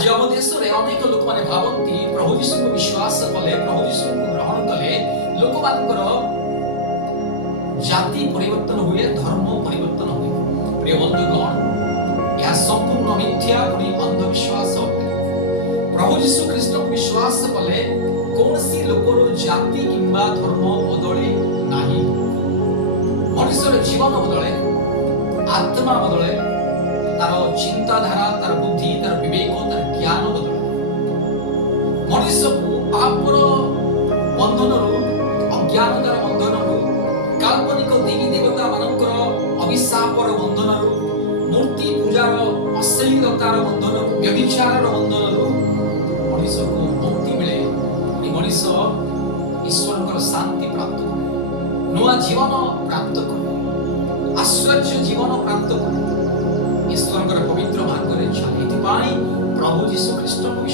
आज आम देश में अनेक लोक मैंने भावती प्रभु यीशु को विश्वास कले प्रभु यीशु को ग्रहण कले लोक मानकर जाति परिवर्तन हुए धर्म परिवर्तन हुए। प्रिय बंधुगण यह संपूर्ण मिथ्या पुणी अंधविश्वास अटे। प्रभु यीशु कृष्ण को विश्वास कले कौन सी लोकर जाति किंबा धर्म बदले नहीं। मनुष्यर जीवन बदले आत्मा बदले तार चिंताधारा तार बुद्धि तार विवेक तार ज्ञान बदले मनुष्य को पापर बंधन अज्ञानतार बंधन काल्पनिक देवी देवता मानकर अभिशापर बंधन मूर्ति पूजार अश्लीलतार बंधन व्यभिचार बंधन मनुष्य को मुक्ति मिले। मनुष्य ईश्वर शांति प्राप्त करे नुआ जीवन प्राप्त करे आश्चर्य जीवन प्राप्त करे ईश्वर पवित्र मार्ग चले। प्रभु यीशु ख्रीष्ट को